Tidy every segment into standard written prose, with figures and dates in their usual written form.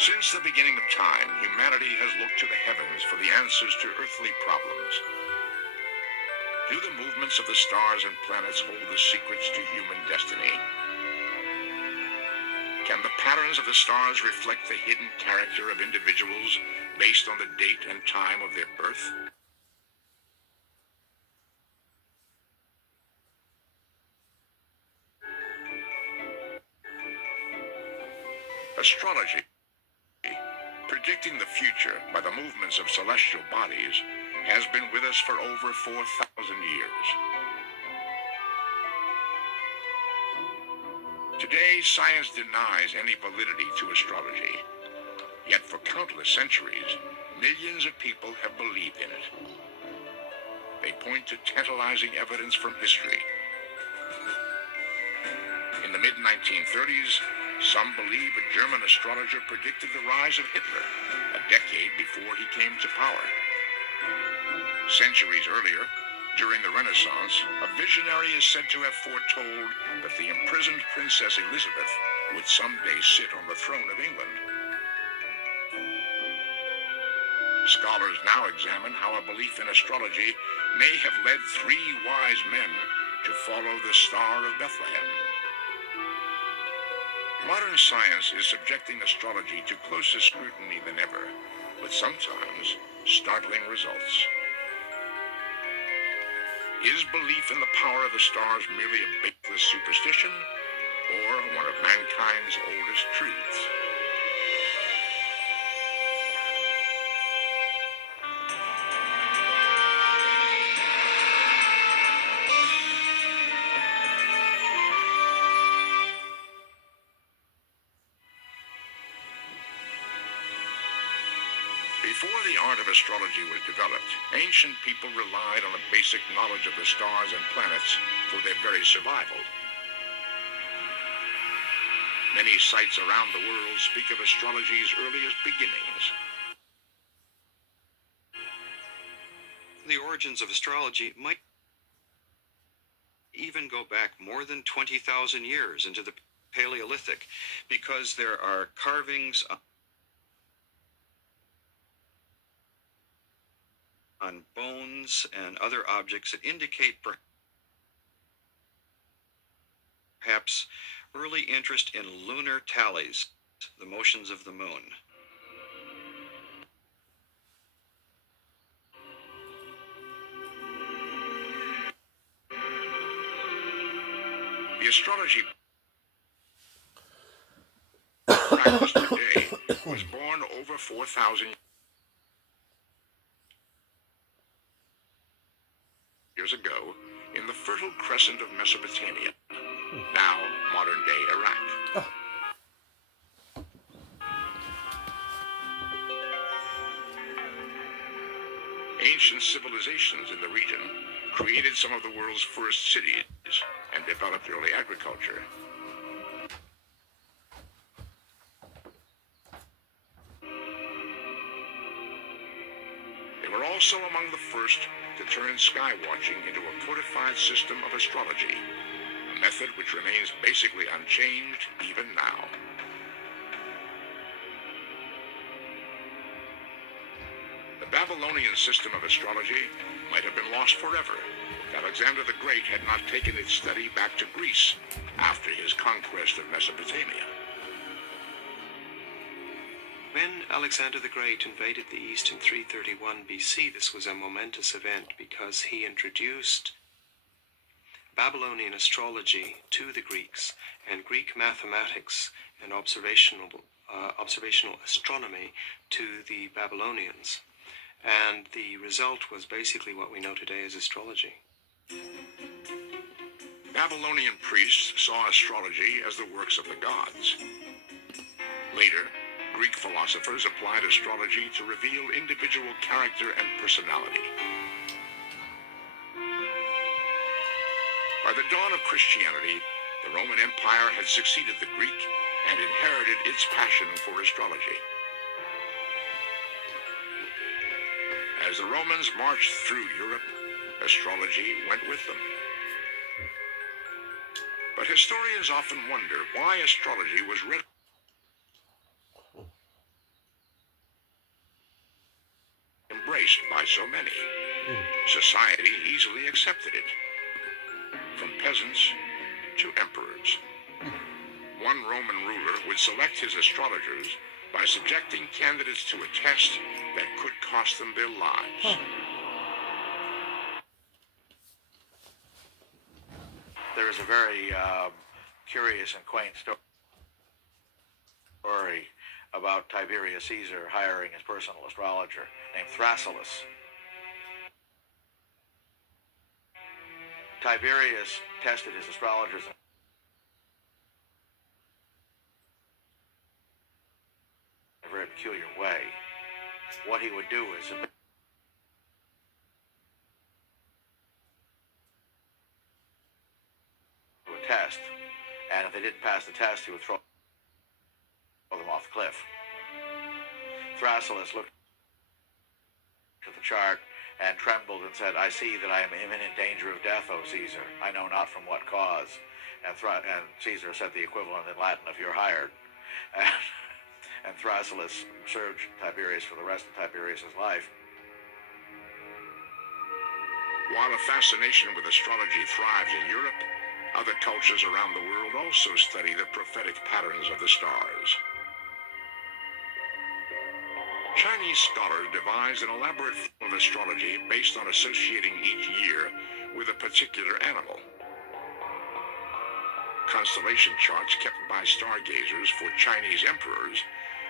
Since the beginning of time, humanity has looked to the heavens for the answers to earthly problems. Do the movements of the stars and planets hold the secrets to human destiny? Can the patterns of the stars reflect the hidden character of individuals based on the date and time of their birth? Astrology, predicting the future by the movements of celestial bodies, has been with us for over 4,000 years. Today, science denies any validity to astrology. Yet for countless centuries, millions of people have believed in it. They point to tantalizing evidence from history. In the mid-1930s, some believe a German astrologer predicted the rise of Hitler, a decade before he came to power. Centuries earlier, during the Renaissance, a visionary is said to have foretold that the imprisoned Princess Elizabeth would someday sit on the throne of England. Scholars now examine how a belief in astrology may have led 3 wise men to follow the Star of Bethlehem. Modern science is subjecting astrology to closer scrutiny than ever, with sometimes startling results. Is belief in the power of the stars merely a baseless superstition, or one of mankind's oldest truths? Before the art of astrology was developed, ancient people relied on a basic knowledge of the stars and planets for their very survival. Many sites around the world speak of astrology's earliest beginnings. The origins of astrology might even go back more than 20,000 years into the Paleolithic, because there are carvings on bones and other objects that indicate perhaps early interest in lunar tallies, the motions of the moon. The astrology practiced today was born over 4,000 years ago in the Fertile Crescent of Mesopotamia, now modern-day Iraq. Ancient civilizations in the region created some of the world's first cities and developed early agriculture. They were also among the first to turn sky watching into a codified system of astrology, a method which remains basically unchanged even now. The Babylonian system of astrology might have been lost forever if Alexander the Great had not taken its study back to Greece after his conquest of Mesopotamia. When Alexander the Great invaded the East in 331 BC, this was a momentous event because he introduced Babylonian astrology to the Greeks and Greek mathematics and observational astronomy to the Babylonians. And the result was basically what we know today as astrology. Babylonian priests saw astrology as the works of the gods. Later, Greek philosophers applied astrology to reveal individual character and personality. By the dawn of Christianity, the Roman Empire had succeeded the Greek and inherited its passion for astrology. As the Romans marched through Europe, astrology went with them. But historians often wonder why astrology was read embraced by so many. Society easily accepted it, from peasants to emperors. One Roman ruler would select his astrologers by subjecting candidates to a test that could cost them their lives. There is a very curious and quaint story about Tiberius Caesar hiring his personal astrologer named Thrasyllus. Tiberius tested his astrologers in a very peculiar way. What he would do is submit to a test, and if they didn't pass the test, he would throw them off the cliff. Thrasyllus looked at the chart and trembled and said, "I see that I am in imminent danger of death, O Caesar. I know not from what cause." And Caesar said the equivalent in Latin of "you're hired." And Thrasyllus served Tiberius for the rest of Tiberius's life. While a fascination with astrology thrives in Europe, other cultures around the world also study the prophetic patterns of the stars. Chinese scholars devised an elaborate form of astrology based on associating each year with a particular animal. Constellation charts kept by stargazers for Chinese emperors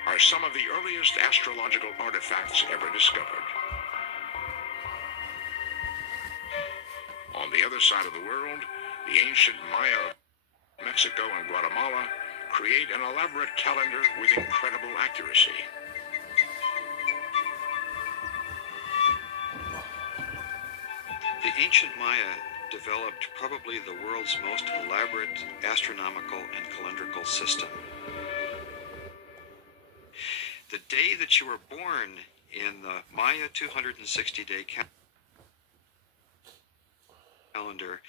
are some of the earliest astrological artifacts ever discovered. On the other side of the world, the ancient Maya of Mexico and Guatemala create an elaborate calendar with incredible accuracy. The ancient Maya developed probably the world's most elaborate astronomical and calendrical system. The day that you were born in the Maya 260-day calendar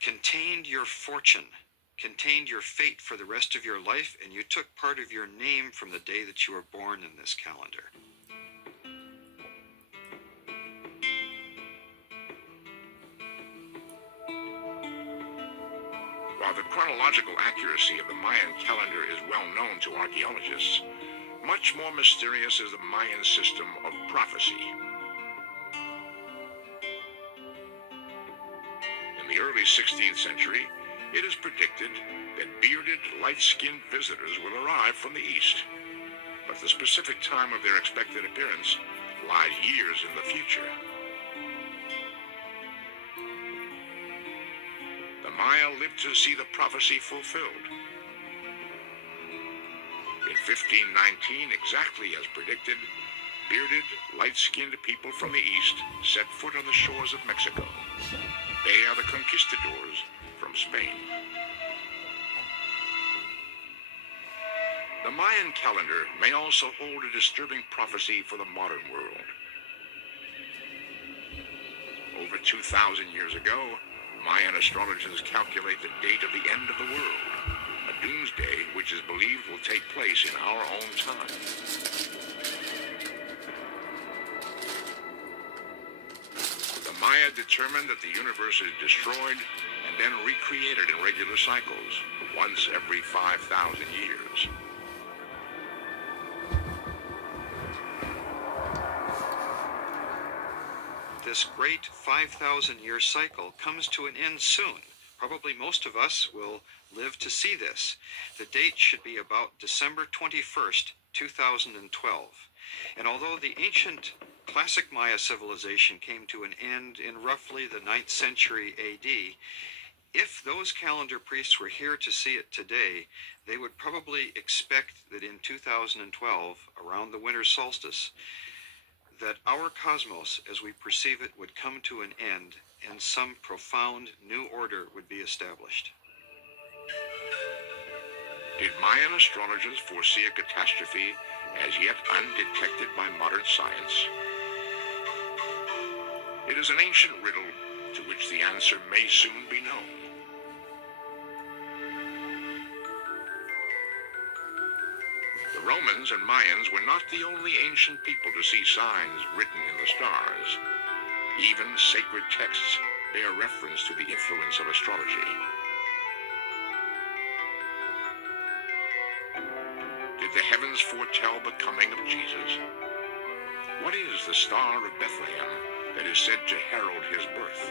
contained your fortune, contained your fate for the rest of your life, and you took part of your name from the day that you were born in this calendar. While the chronological accuracy of the Mayan calendar is well known to archaeologists, much more mysterious is the Mayan system of prophecy. In the early 16th century, it is predicted that bearded, light-skinned visitors will arrive from the east, but the specific time of their expected appearance lies years in the future. The Maya lived to see the prophecy fulfilled. In 1519, exactly as predicted, bearded, light-skinned people from the east set foot on the shores of Mexico. They are the conquistadors from Spain. The Mayan calendar may also hold a disturbing prophecy for the modern world. Over 2,000 years ago, Mayan astrologers calculate the date of the end of the world, a doomsday which is believed will take place in our own time. The Maya determined that the universe is destroyed and then recreated in regular cycles, once every 5,000 years. This great 5,000-year cycle comes to an end soon. Probably most of us will live to see this. The date should be about December 21st, 2012. And although the ancient classic Maya civilization came to an end in roughly the 9th century AD, if those calendar priests were here to see it today, they would probably expect that in 2012, around the winter solstice, that our cosmos as we perceive it would come to an end and some profound new order would be established. Did Mayan astrologers foresee a catastrophe as yet undetected by modern science? It is an ancient riddle to which the answer may soon be known. The Romans and Mayans were not the only ancient people to see signs written in the stars. Even sacred texts bear reference to the influence of astrology. Did the heavens foretell the coming of Jesus? What is the Star of Bethlehem that is said to herald his birth?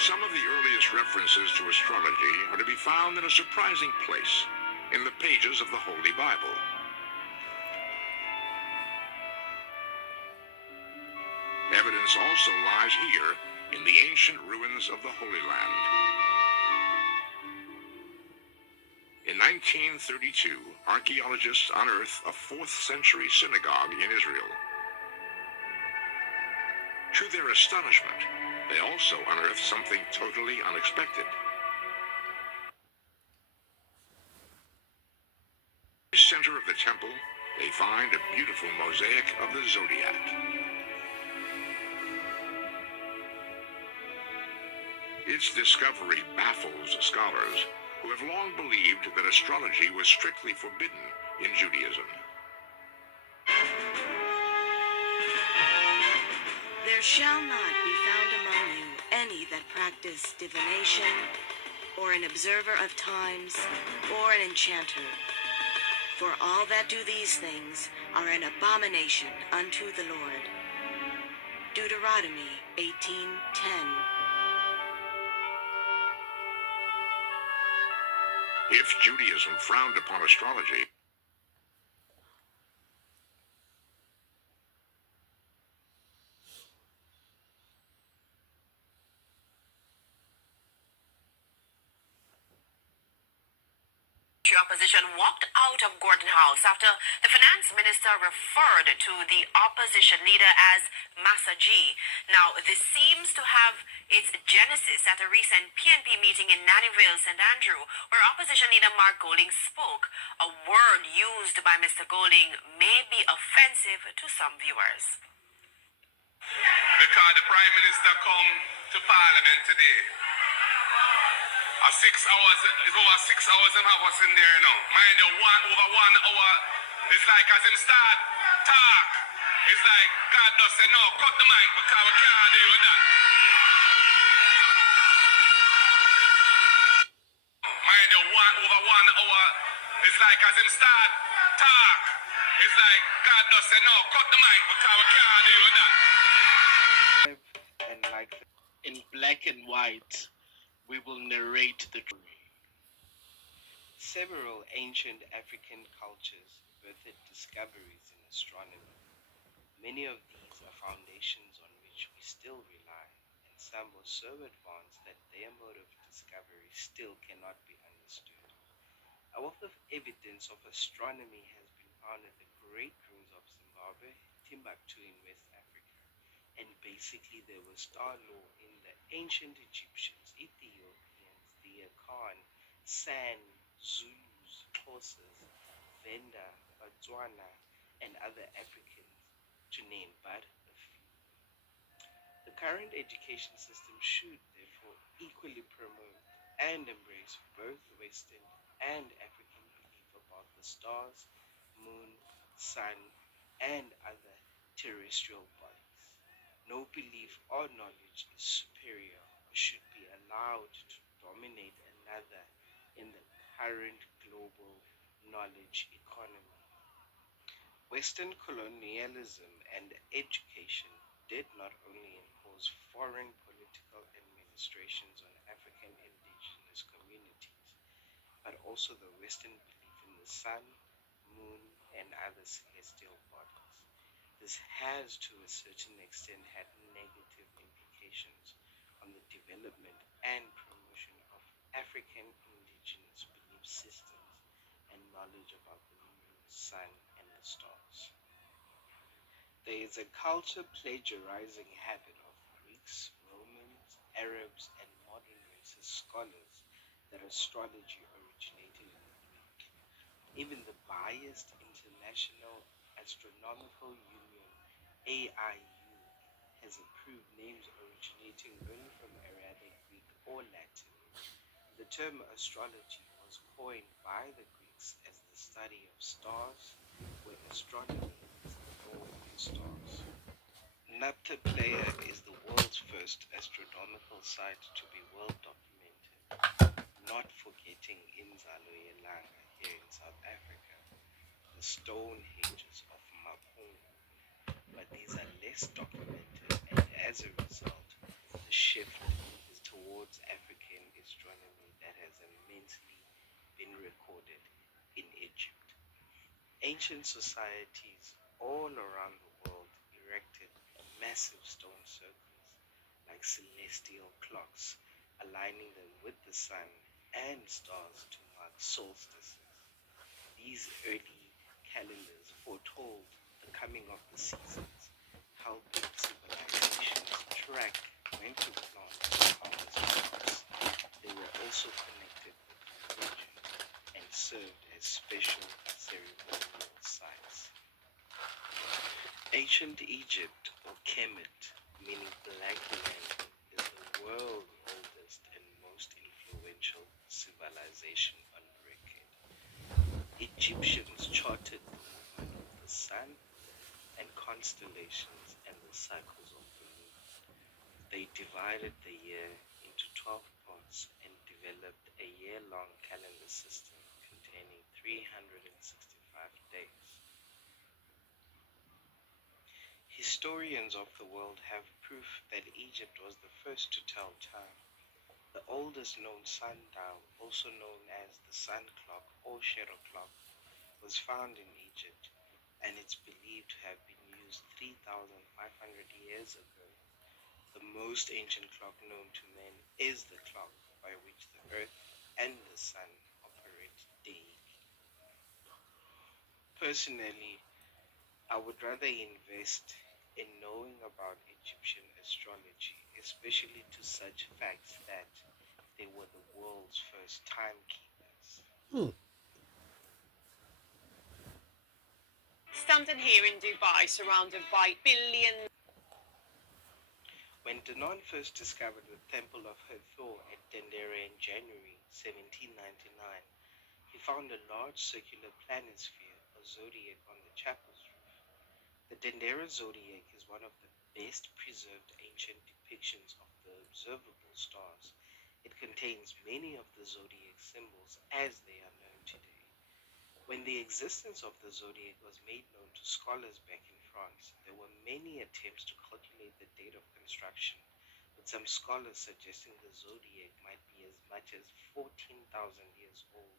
Some of the earliest references to astrology are to be found in a surprising place, in the pages of the Holy Bible. Evidence also lies here in the ancient ruins of the Holy Land. In 1932, archaeologists unearthed a 4th century synagogue in Israel. To their astonishment, they also unearthed something totally unexpected. In the center of the temple, they find a beautiful mosaic of the zodiac. Its discovery baffles scholars who have long believed that astrology was strictly forbidden in Judaism. There shall not be found among you any that practice divination, or an observer of times, or an enchanter. For all that do these things are an abomination unto the Lord. Deuteronomy 18:10. If Judaism frowned upon astrology, opposition walked out of Gordon House after the finance minister referred to the opposition leader as Massa G. Now, this seems to have its genesis at a recent PNP meeting in Nannyville, St. Andrew, where opposition leader Mark Golding spoke. A word used by Mr. Golding may be offensive to some viewers. Because the Prime Minister come to Parliament today. 6 hours, it's over 6 hours and a half us in there, you know. Mind you, over 1 hour, it's like as him start talk, it's like God does say, no, cut the mic because we can't deal with that. Mind you, over 1 hour, it's like as him start talk, it's like God does say, no, cut the mic because we can't deal with that. And like in black and white, we will narrate the story. Several ancient African cultures birthed discoveries in astronomy. Many of these are foundations on which we still rely, and some were so advanced that their mode of discovery still cannot be understood. A wealth of evidence of astronomy has been found in the great ruins of Zimbabwe, Timbuktu in West Africa. And basically there was star law in the ancient Egyptians, Ethiopians, the Akan, San, Zulus, Xhosas, Venda, Botswana, and other Africans, to name but a few. The current education system should therefore equally promote and embrace both Western and African belief about the stars, moon, sun, and other terrestrial bodies. No belief or knowledge is superior or should be allowed to dominate another in the current global knowledge economy. Western colonialism and education did not only impose foreign political administrations on African indigenous communities, but also the Western belief in the sun, moon, and other celestial bodies. This has, to a certain extent, had negative implications development and promotion of African indigenous belief systems and knowledge about the moon, sun, and the stars. There is a culture plagiarizing habit of Greeks, Romans, Arabs, and modern racist scholars that astrology originated in the Greek. Even the biased International Astronomical Union (AIU) has approved names originating only from Arabic, Greek, or Latin. The term astrology was coined by the Greeks as the study of stars, where astronomy is the law of the stars. Nabta Playa is the world's first astronomical site to be well documented, not forgetting Inzalo Yelanga here in South Africa, the Stonehenges of Mapungu, but these are less documented, and as a result, the shift is towards African astronomy that has immensely been recorded in Egypt. Ancient societies all around the world erected massive stone circles like celestial clocks, aligning them with the sun and stars to mark solstices. These early calendars foretold the coming of the seasons, helping civilizations track when to plant and harvest crops. They were also connected with religion and served as special ceremonial sites. Ancient Egypt, or Kemet, meaning black land, is the world's oldest and most influential civilization on record. Egyptians charted the movement of the sun and constellations and the cycles of the moon. They divided the year into 12 parts and developed a year long calendar system containing 365 days. Historians of the world have proof that Egypt was the first to tell time. The oldest known sundial, also known as the sun clock or shadow clock, was found in Egypt, and it's believed to have been used 3,500 years ago. The most ancient clock known to men is the clock by which the earth and the sun operate daily. Personally, I would rather invest in knowing about Egyptian astrology, especially to such facts that they were the world's first timekeepers. Hmm. Standing here in Dubai, surrounded by billions. When Denon first discovered the Temple of Hathor at Dendera in January 1799, he found a large circular planisphere or zodiac on the chapel's roof. The Dendera zodiac is one of the best preserved ancient depictions of the observable stars. It contains many of the zodiac symbols as they are known today. When the existence of the zodiac was made known to scholars back in France, there were many attempts to calculate the date of construction, with some scholars suggesting the zodiac might be as much as 14,000 years old,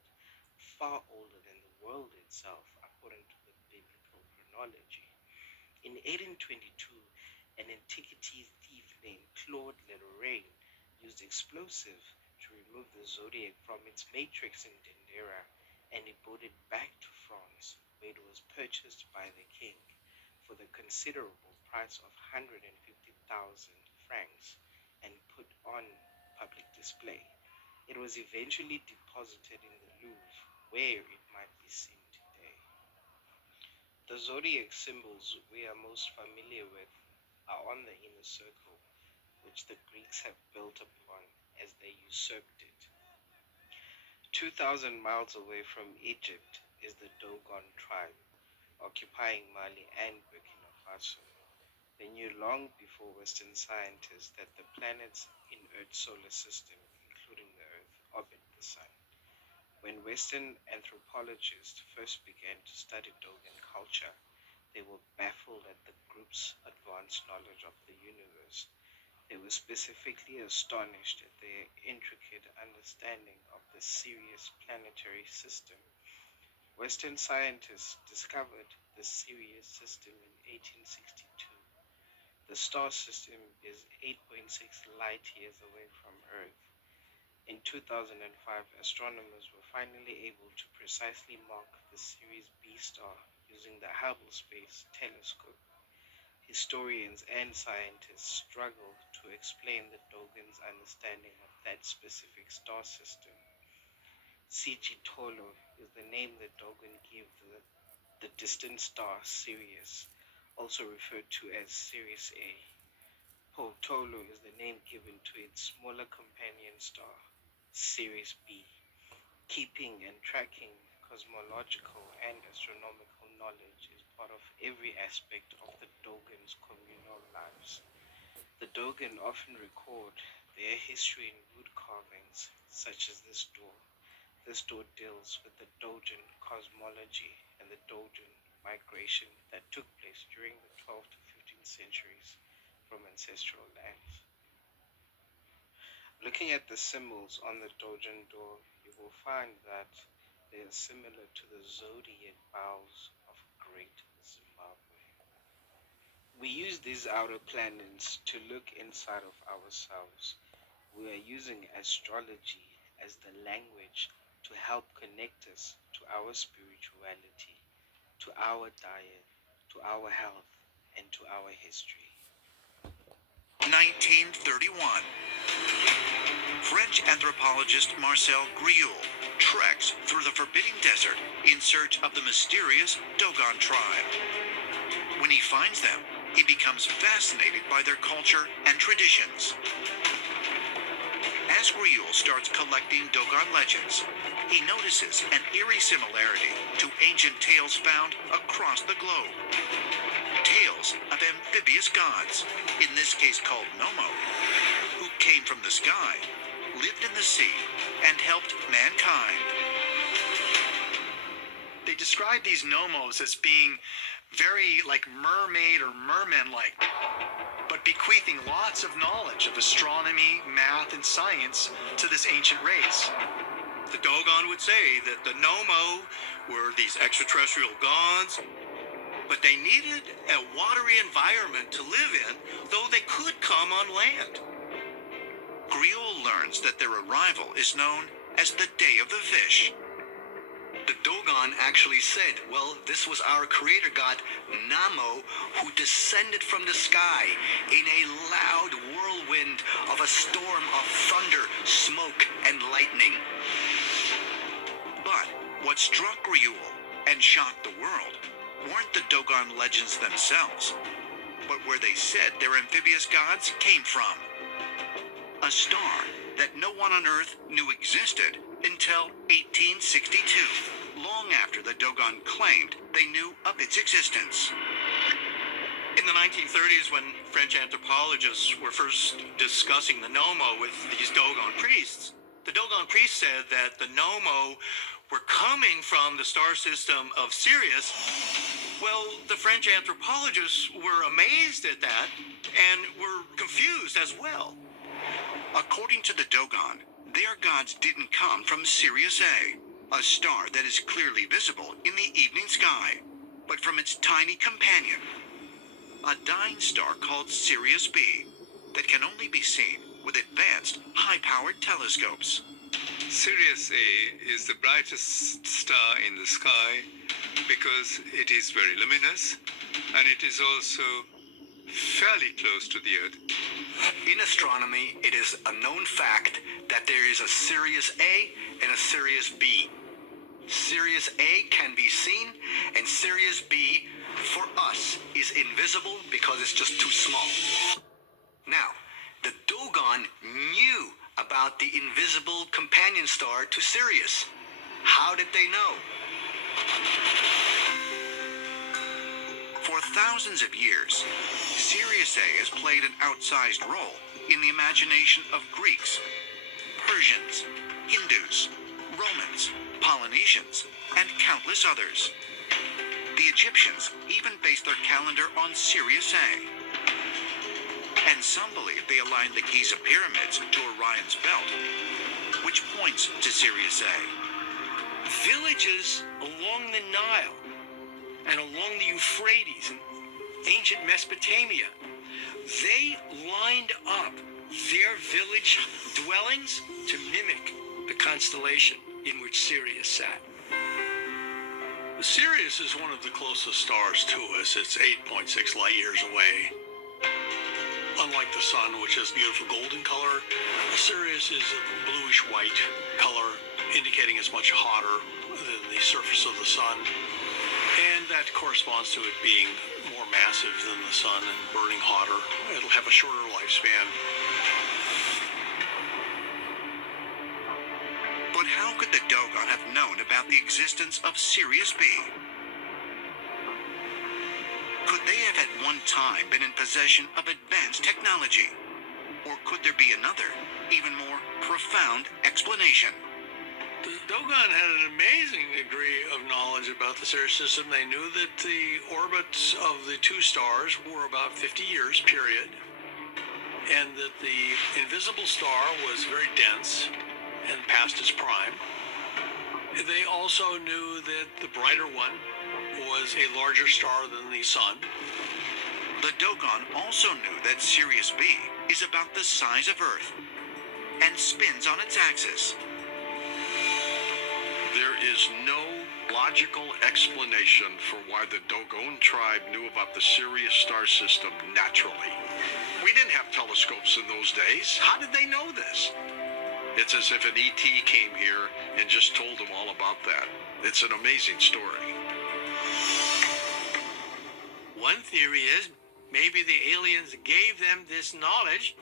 far older than the world itself, according to the biblical chronology. In 1822, an antiquities thief named Claude Lorraine used explosive to remove the zodiac from its matrix in Dendera, and he brought it back to France, where it was purchased by the king for the considerable price of 150,000 francs and put on public display. It was eventually deposited in the Louvre, where it might be seen today. The zodiac symbols we are most familiar with are on the inner circle, which the Greeks have built upon as they usurped it. 2,000 miles away from Egypt is the Dogon tribe, occupying Mali and Burkina Faso. They knew long before Western scientists that the planets in Earth's solar system, including the Earth, orbit the Sun. When Western anthropologists first began to study Dogon culture, they were baffled at the group's advanced knowledge of the universe. They were specifically astonished at their intricate understanding of the Sirius planetary system. Western scientists discovered the Sirius system in 1862. The star system is 8.6 light years away from Earth. In 2005, astronomers were finally able to precisely mark the Sirius B star using the Hubble Space Telescope. Historians and scientists struggle to explain the Dogon's understanding of that specific star system. Tolo is the name that Dogon gave the distant star Sirius, also referred to as Sirius A. Tolo is the name given to its smaller companion star, Sirius B. Keeping and tracking cosmological and astronomical knowledge is part of every aspect of the Dogon's communal lives. The Dogon often record their history in wood carvings, such as this door. This door deals with the Dogon cosmology and the Dogon migration that took place during the 12th to 15th centuries from ancestral lands. Looking at the symbols on the Dogon door, you will find that they are similar to the zodiac boughs of Great Zimbabwe. We use these outer planets to look inside of ourselves. We are using astrology as the language to help connect us to our spirituality, to our diet, to our health, and to our history. 1931. French anthropologist Marcel Griaule treks through the forbidding desert in search of the mysterious Dogon tribe. When he finds them, he becomes fascinated by their culture and traditions. As Griaule starts collecting Dogon legends, he notices an eerie similarity to ancient tales found across the globe. Tales of amphibious gods, in this case called Nomo, who came from the sky, lived in the sea, and helped mankind. They describe these Nomos as being very like mermaid or merman-like, but bequeathing lots of knowledge of astronomy, math, and science to this ancient race. The Dogon would say that the Nomo were these extraterrestrial gods, but they needed a watery environment to live in, though they could come on land. Griaule learns that their arrival is known as the Day of the Fish. The Dogon actually said, well, this was our creator god, Namo, who descended from the sky in a loud whirlwind of a storm of thunder, smoke, and lightning. But what struck Griaule and shocked the world weren't the Dogon legends themselves, but where they said their amphibious gods came from. A star that no one on Earth knew existed until 1862, long after the Dogon claimed they knew of its existence. In the 1930s, when French anthropologists were first discussing the Nomo with these Dogon priests, the Dogon priests said that the Nomo were coming from the star system of Sirius. Well, the French anthropologists were amazed at that and were confused as well. According to the Dogon, their gods didn't come from Sirius A star that is clearly visible in the evening sky, but from its tiny companion, a dying star called Sirius B, that can only be seen with advanced, high-powered telescopes. Sirius A is the brightest star in the sky because it is very luminous and it is also fairly close to the Earth. In astronomy, it is a known fact that there is a Sirius A and a Sirius B. Sirius A can be seen, and Sirius B, for us, is invisible because it's just too small. Now, the Dogon knew about the invisible companion star to Sirius. How did they know? For thousands of years, Sirius A has played an outsized role in the imagination of Greeks, Persians, Hindus, Romans, Polynesians, and countless others. The Egyptians even based their calendar on Sirius A. And some believe they aligned the Giza pyramids to Orion's belt, which points to Sirius A. Villages along the Nile and along the Euphrates in ancient Mesopotamia They lined up their village dwellings to mimic the constellation in which Sirius sat. Sirius is one of the closest stars to us. It's 8.6 light years away. Unlike the sun, which has beautiful golden color, Sirius is a bluish white color, indicating it's much hotter than the surface of the sun. And that corresponds to it being more massive than the sun and burning hotter. It'll have a shorter lifespan. But how could the Dogon have known about the existence of Sirius B? Could they have at one time been in possession of advanced technology? Or could there be another, even more profound explanation? The Dogon had an amazing degree of knowledge about the Sirius system. They knew that the orbits of the two stars were about 50 years, period, and that the invisible star was very dense and past its prime. They also knew that the brighter one was a larger star than the sun. The Dogon also knew that Sirius B is about the size of Earth and spins on its axis. There is no logical explanation for why the Dogon tribe knew about the Sirius star system naturally. We didn't have telescopes in those days. How did they know this? It's as if an ET came here and just told them all about that. It's an amazing story. One theory is maybe the aliens gave them this knowledge.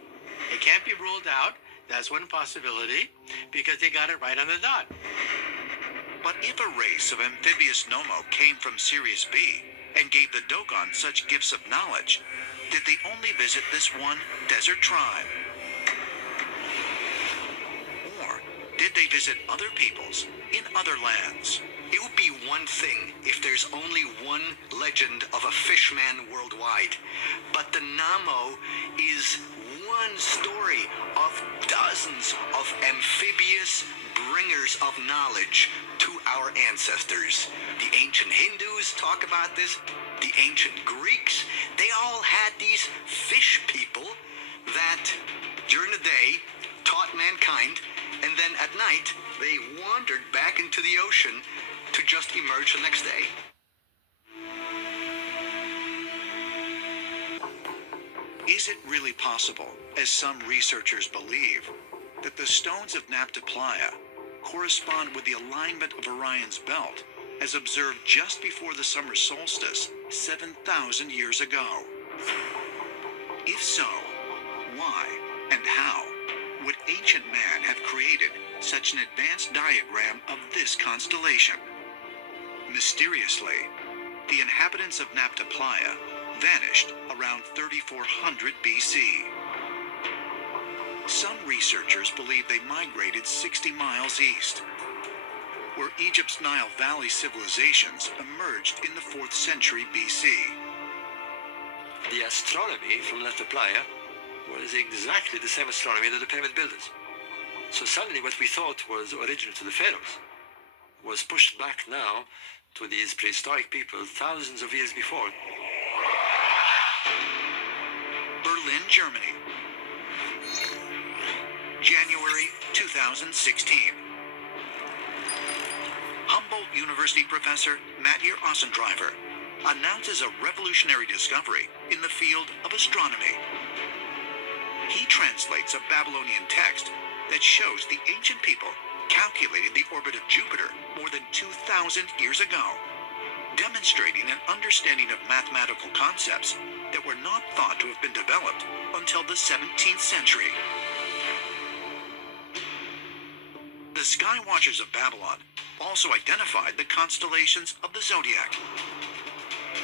It can't be ruled out. That's one possibility, because they got it right on the dot. But if a race of amphibious Nomo came from Sirius B and gave the Dogon such gifts of knowledge, did they only visit this one desert tribe? Or did they visit other peoples in other lands? It would be one thing if there's only one legend of a fishman worldwide, but the Namo is one story of dozens of amphibious bringers of knowledge to our ancestors. The ancient Hindus talk about this. The ancient Greeks, they all had these fish people that during the day taught mankind, and then at night they wandered back into the ocean to just emerge the next day. Is it really possible, as some researchers believe, that the stones of Naphtali correspond with the alignment of Orion's belt as observed just before the summer solstice 7,000 years ago? If so, why and how would ancient man have created such an advanced diagram of this constellation? Mysteriously, the inhabitants of Naphtali vanished around 3400 BC. Some researchers believe they migrated 60 miles east, where Egypt's Nile Valley civilizations emerged in the 4th century BC. The astronomy from Naphtali was exactly the same astronomy that the pyramid builders. So suddenly what we thought was original to the pharaohs was pushed back now to these prehistoric people thousands of years before. Berlin, Germany. January 2016. Humboldt University professor Matthieu Ossendriver announces a revolutionary discovery in the field of astronomy. He translates a Babylonian text that shows the ancient people calculated the orbit of Jupiter more than 2,000 years ago, demonstrating an understanding of mathematical concepts that were not thought to have been developed until the 17th century. The sky watchers of Babylon also identified the constellations of the zodiac.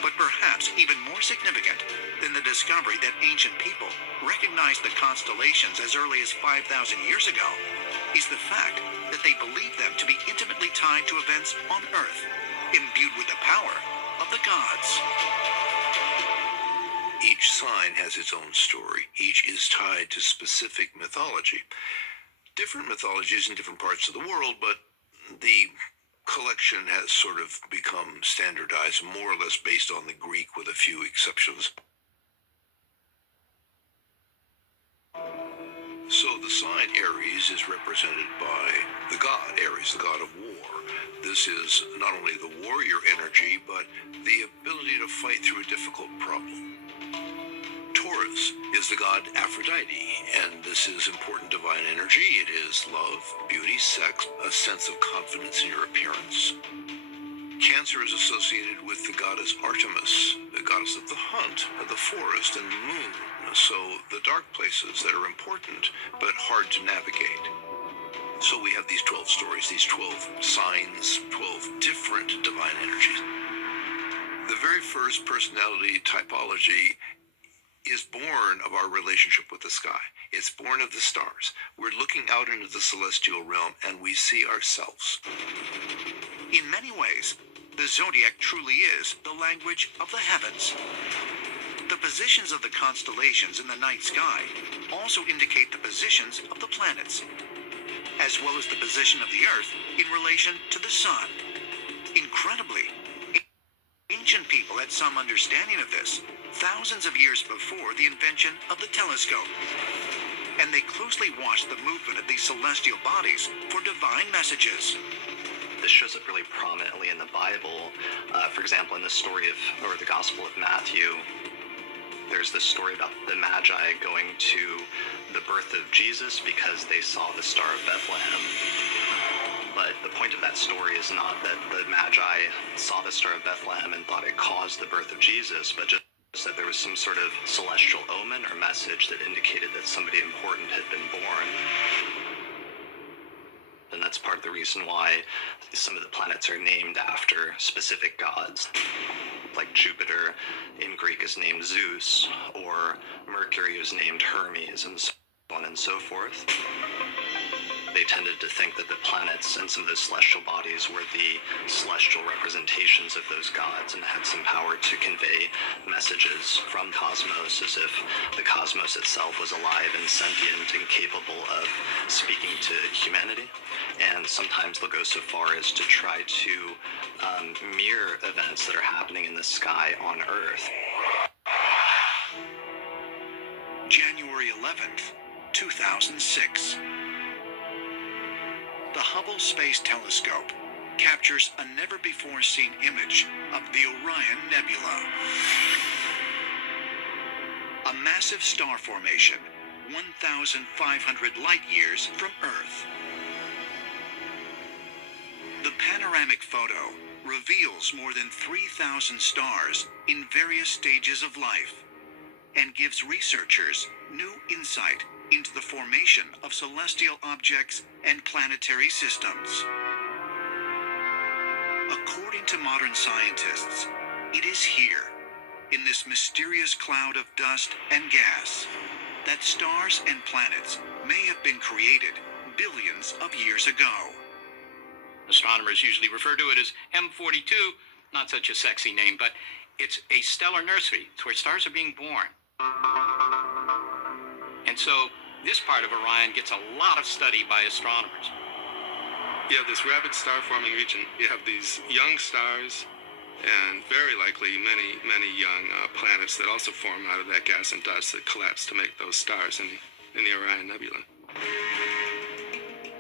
But perhaps even more significant than the discovery that ancient people recognized the constellations as early as 5,000 years ago is the fact that they believed them to be intimately tied to events on Earth, imbued with the power of the gods. Each sign has its own story. Each is tied to specific mythology. Different mythologies in different parts of the world, but the collection has sort of become standardized, more or less based on the Greek with a few exceptions. So the sign Aries is represented by the god Aries, the god of war. This is not only the warrior energy, but the ability to fight through a difficult problem. Taurus is the god Aphrodite, and this is important divine energy. It is love, beauty, sex, a sense of confidence in your appearance. Cancer is associated with the goddess Artemis, the goddess of the hunt, of the forest, and the moon. So the dark places that are important, but hard to navigate. So we have these 12 stories, these 12 signs, 12 different divine energies. The very first personality typology is born of our relationship with the sky. It's born of the stars. We're looking out into the celestial realm and we see ourselves. In many ways, the zodiac truly is the language of the heavens. The positions of the constellations in the night sky also indicate the positions of the planets, as well as the position of the Earth in relation to the Sun. Incredibly, ancient people had some understanding of this thousands of years before the invention of the telescope, and they closely watched the movement of these celestial bodies for divine messages. This shows up really prominently in the Bible. For example, in the story of, or the Gospel of Matthew, there's this story about the Magi going to the birth of Jesus because they saw the Star of Bethlehem. But the point of that story is not that the Magi saw the Star of Bethlehem and thought it caused the birth of Jesus, but just that there was some sort of celestial omen or message that indicated that somebody important had been born. And that's part of the reason why some of the planets are named after specific gods. Like Jupiter in Greek is named Zeus, or Mercury is named Hermes, and so on and so forth. They tended to think that the planets and some of those celestial bodies were the celestial representations of those gods and had some power to convey messages from cosmos, as if the cosmos itself was alive and sentient and capable of speaking to humanity. And sometimes they'll go so far as to try to mirror events that are happening in the sky on Earth. January 11th, 2006. The Hubble Space Telescope captures a never-before-seen image of the Orion Nebula. A massive star formation 1,500 light-years from Earth. The panoramic photo reveals more than 3,000 stars in various stages of life and gives researchers new insight into the formation of celestial objects and planetary systems. According to modern scientists, it is here, in this mysterious cloud of dust and gas, that stars and planets may have been created billions of years ago. Astronomers usually refer to it as M42, not such a sexy name, but it's a stellar nursery. It's where stars are being born. And so this part of Orion gets a lot of study by astronomers. You have this rapid star-forming region. You have these young stars and very likely many, many young planets that also form out of that gas and dust that collapse to make those stars in the Orion Nebula.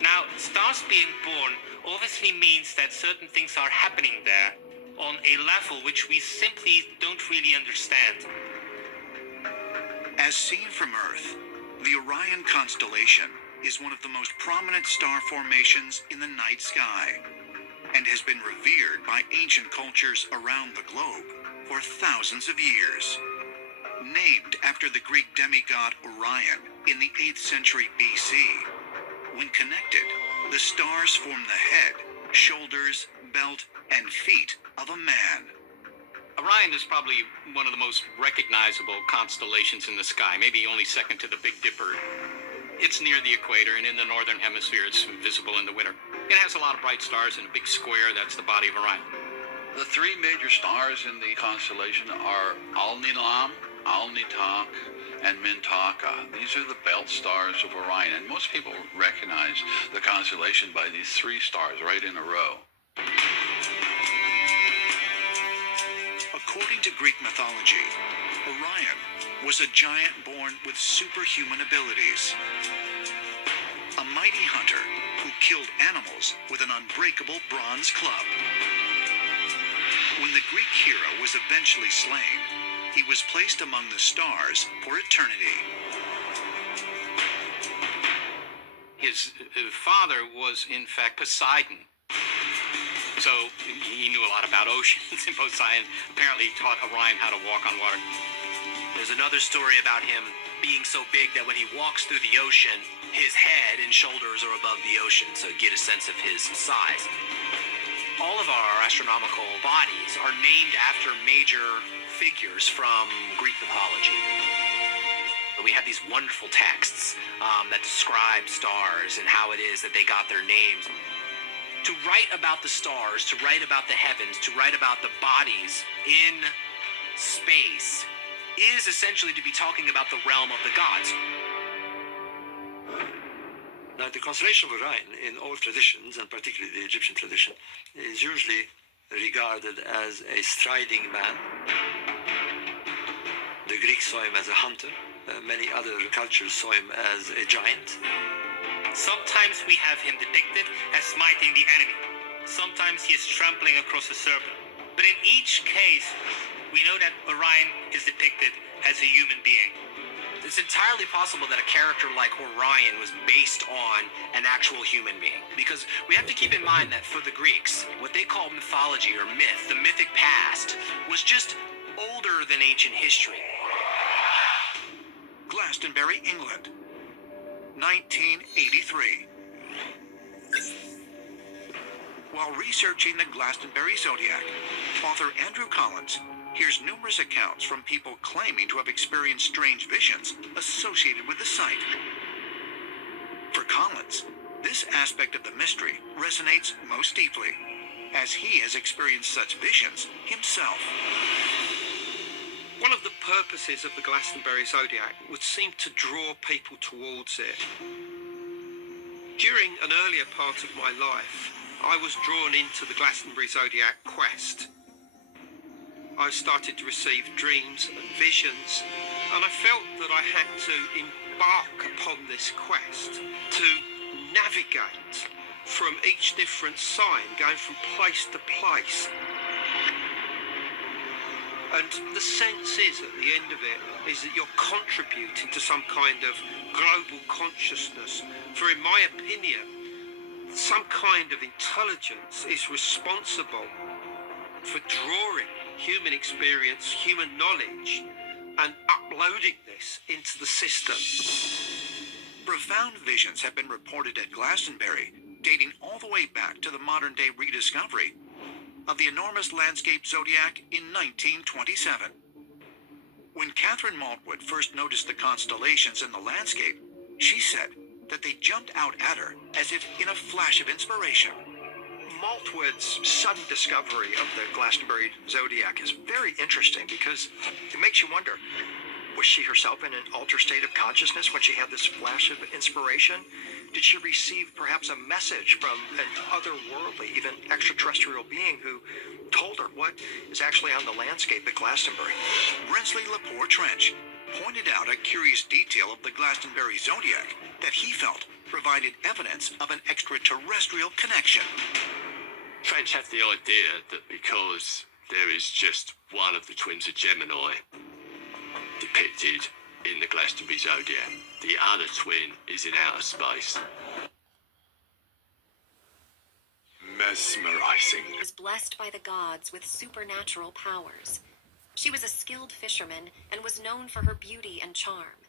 Now, stars being born obviously means that certain things are happening there on a level which we simply don't really understand. As seen from Earth, the Orion constellation is one of the most prominent star formations in the night sky and has been revered by ancient cultures around the globe for thousands of years. Named after the Greek demigod Orion in the 8th century BC, when connected, the stars form the head, shoulders, belt, and feet of a man. Orion is probably one of the most recognizable constellations in the sky, maybe only second to the Big Dipper. It's near the equator, and in the northern hemisphere it's visible in the winter. It has a lot of bright stars and a big square. That's the body of Orion. The three major stars in the constellation are Alnilam, Alnitak, and Mintaka. These are the belt stars of Orion, and most people recognize the constellation by these three stars right in a row. According to Greek mythology, Orion was a giant born with superhuman abilities. mighty hunter who killed animals with an unbreakable bronze club. When the Greek hero was eventually slain, he was placed among the stars for eternity. His father was, in fact, Poseidon. So he knew a lot about oceans, and Poseidon apparently taught Orion how to walk on water. There's another story about him being so big that when he walks through the ocean, his head and shoulders are above the ocean, so get a sense of his size. All of our astronomical bodies are named after major figures from Greek mythology. We have these wonderful texts that describe stars and how it is that they got their names. To write about the stars, to write about the heavens, to write about the bodies in space is essentially to be talking about the realm of the gods. Now, the constellation of Orion in all traditions, and particularly the Egyptian tradition, is usually regarded as a striding man. The Greeks saw him as a hunter. Many other cultures saw him as a giant. Sometimes we have him depicted as smiting the enemy. Sometimes he is trampling across a serpent. But in each case, we know that Orion is depicted as a human being. It's entirely possible that a character like Orion was based on an actual human being. Because we have to keep in mind that for the Greeks, what they call mythology or myth, the mythic past, was just older than ancient history. Glastonbury, England, 1983. While researching the Glastonbury zodiac, author Andrew Collins hears numerous accounts from people claiming to have experienced strange visions associated with the site. For Collins, this aspect of the mystery resonates most deeply, as he has experienced such visions himself. One of the purposes of the Glastonbury Zodiac would seem to draw people towards it. During an earlier part of my life, I was drawn into the Glastonbury Zodiac quest. I started to receive dreams and visions, and I felt that I had to embark upon this quest to navigate from each different sign, going from place to place. And the sense is, at the end of it, is that you're contributing to some kind of global consciousness. For in my opinion, some kind of intelligence is responsible for drawing human experience, human knowledge, and uploading this into the system. Profound visions have been reported at Glastonbury, dating all the way back to the modern-day rediscovery of the enormous landscape zodiac in 1927. When Catherine Maltwood first noticed the constellations in the landscape, she said that they jumped out at her as if in a flash of inspiration. Maltwood's sudden discovery of the Glastonbury zodiac is very interesting because it makes you wonder, was she herself in an altered state of consciousness when she had this flash of inspiration? Did she receive perhaps a message from an otherworldly, even extraterrestrial being who told her what is actually on the landscape at Glastonbury? Brinsley Lepore Trench pointed out a curious detail of the Glastonbury zodiac that he felt provided evidence of an extraterrestrial connection. Trench had the idea that because there is just one of the twins of Gemini depicted in the Glastonbury zodiac, the other twin is in outer space. Mesmerizing. Was blessed by the gods with supernatural powers. She was a skilled fisherman and was known for her beauty and charm.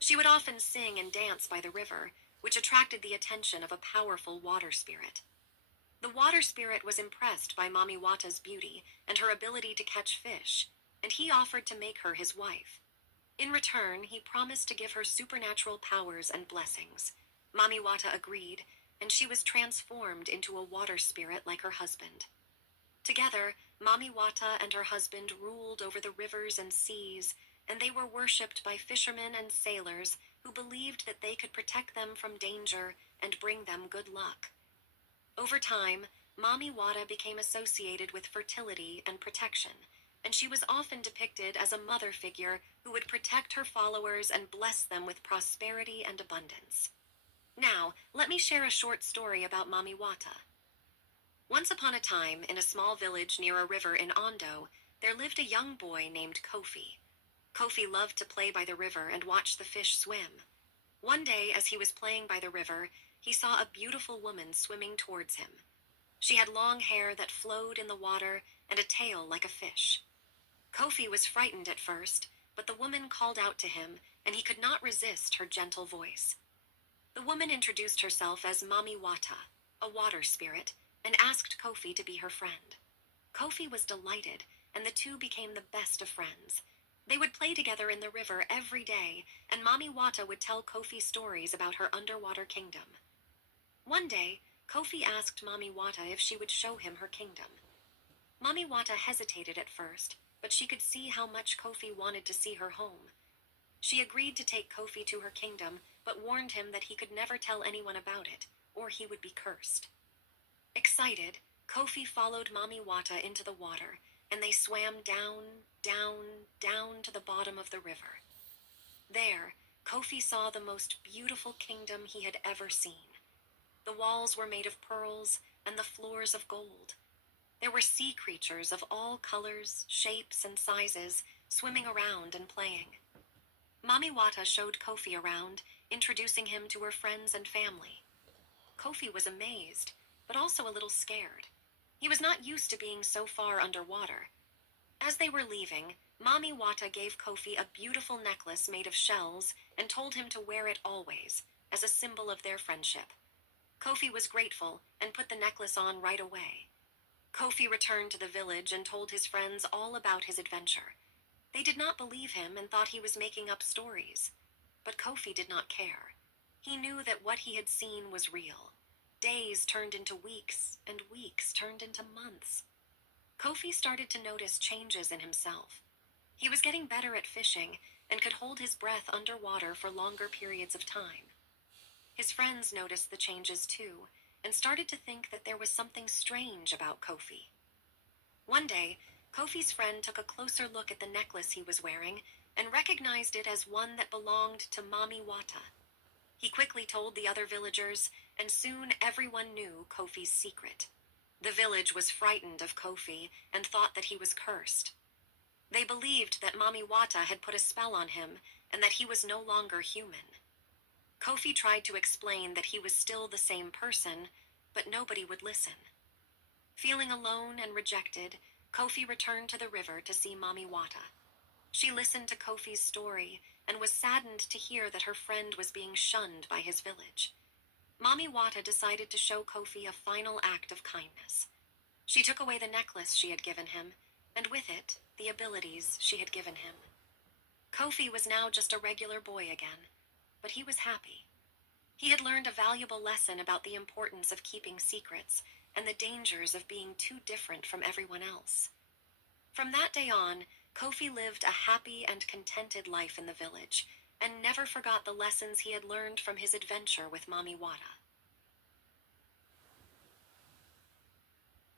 She would often sing and dance by the river, which attracted the attention of a powerful water spirit. The water spirit was impressed by Mami Wata's beauty and her ability to catch fish, and he offered to make her his wife. In return, he promised to give her supernatural powers and blessings. Mami Wata agreed, and she was transformed into a water spirit like her husband. Together, Mami Wata and her husband ruled over the rivers and seas, and they were worshipped by fishermen and sailors who believed that they could protect them from danger and bring them good luck. Over time, Mami Wata became associated with fertility and protection, and she was often depicted as a mother figure who would protect her followers and bless them with prosperity and abundance. Now, let me share a short story about Mami Wata. Once upon a time, in a small village near a river in Ondo, there lived a young boy named Kofi. Kofi loved to play by the river and watch the fish swim. One day, as he was playing by the river, he saw a beautiful woman swimming towards him. She had long hair that flowed in the water and a tail like a fish. Kofi was frightened at first, but the woman called out to him, and he could not resist her gentle voice. The woman introduced herself as Mami Wata, a water spirit, and asked Kofi to be her friend. Kofi was delighted, and the two became the best of friends. They would play together in the river every day, and Mami Wata would tell Kofi stories about her underwater kingdom. One day, Kofi asked Mami Wata if she would show him her kingdom. Mami Wata hesitated at first, but she could see how much Kofi wanted to see her home. She agreed to take Kofi to her kingdom, but warned him that he could never tell anyone about it, or he would be cursed. Excited, Kofi followed Mami Wata into the water, and they swam down, down, down to the bottom of the river. There, Kofi saw the most beautiful kingdom he had ever seen. The walls were made of pearls, and the floors of gold. There were sea creatures of all colors, shapes, and sizes, swimming around and playing. Mami Wata showed Kofi around, introducing him to her friends and family. Kofi was amazed, but also a little scared. He was not used to being so far underwater. As they were leaving, Mami Wata gave Kofi a beautiful necklace made of shells and told him to wear it always, as a symbol of their friendship. Kofi was grateful and put the necklace on right away. Kofi returned to the village and told his friends all about his adventure. They did not believe him and thought he was making up stories. But Kofi did not care. He knew that what he had seen was real. Days turned into weeks, and weeks turned into months. Kofi started to notice changes in himself. He was getting better at fishing and could hold his breath underwater for longer periods of time. His friends noticed the changes too, and started to think that there was something strange about Kofi. One day, Kofi's friend took a closer look at the necklace he was wearing and recognized it as one that belonged to Mami Wata. He quickly told the other villagers, and soon everyone knew Kofi's secret. The village was frightened of Kofi and thought that he was cursed. They believed that Mami Wata had put a spell on him and that he was no longer human. Kofi tried to explain that he was still the same person, but nobody would listen. Feeling alone and rejected, Kofi returned to the river to see Mami Wata. She listened to Kofi's story and was saddened to hear that her friend was being shunned by his village. Mami Wata decided to show Kofi a final act of kindness. She took away the necklace she had given him, and with it, the abilities she had given him. Kofi was now just a regular boy again, but he was happy. He had learned a valuable lesson about the importance of keeping secrets and the dangers of being too different from everyone else. From that day on, Kofi lived a happy and contented life in the village, and never forgot the lessons he had learned from his adventure with Mami Wata.